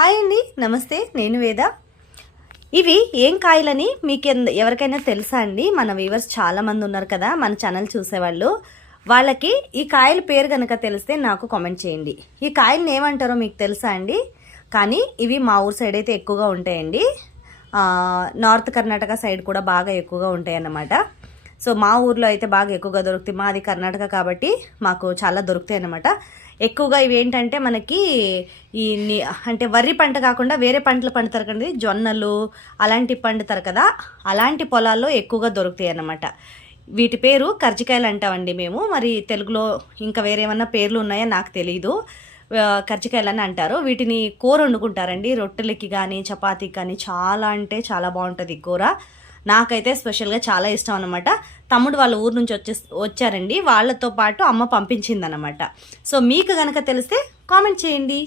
Hi అండి, నమస్తే. నేను వేద. ఇవి ఏం కాయలని మీకు ఎవరికైనా తెలుసా అండి? మన వ్యూవర్స్ చాలామంది ఉన్నారు కదా మన ఛానల్ చూసేవాళ్ళు. వాళ్ళకి ఈ కాయల పేరు కనుక తెలిస్తే నాకు కామెంట్ చేయండి. ఈ కాయలను ఏమంటారో మీకు తెలుసా అండి? కానీ ఇవి మా ఊరు సైడ్ అయితే ఎక్కువగా ఉంటాయండి. నార్త్ కర్ణాటక సైడ్ కూడా బాగా ఎక్కువగా ఉంటాయి అన్నమాట. సో మా ఊర్లో అయితే బాగా ఎక్కువగా దొరుకుతాయి. మాది కర్ణాటక కాబట్టి మాకు చాలా దొరుకుతాయి అన్నమాట. ఎక్కువగా ఇవి ఏంటంటే మనకి ఈ అంటే వరి పంట కాకుండా వేరే పంటలు పండుతారు కదండి, జొన్నలు అలాంటి పండుతారు కదా, అలాంటి పొలాల్లో ఎక్కువగా దొరుకుతాయి అన్నమాట. వీటి పేరు కర్జికాయలు అంటామండి మేము. మరి తెలుగులో ఇంకా వేరే ఏమన్నా పేర్లు ఉన్నాయో నాకు తెలీదు. కర్జికాయలు అని అంటారు. వీటిని కూర వండుకుంటారండి, రొట్టెలకి కానీ చపాతీకి కానీ. చాలా అంటే చాలా బాగుంటుంది కూర. నాకైతే స్పెషల్గా చాలా ఇష్టం అనమాట. తమ్ముడు వాళ్ళ ఊరు నుంచి వచ్చారండి, వాళ్ళతో పాటు అమ్మ పంపించిందనమాట. సో మీకు కనుక తెలిస్తే కామెంట్ చేయండి.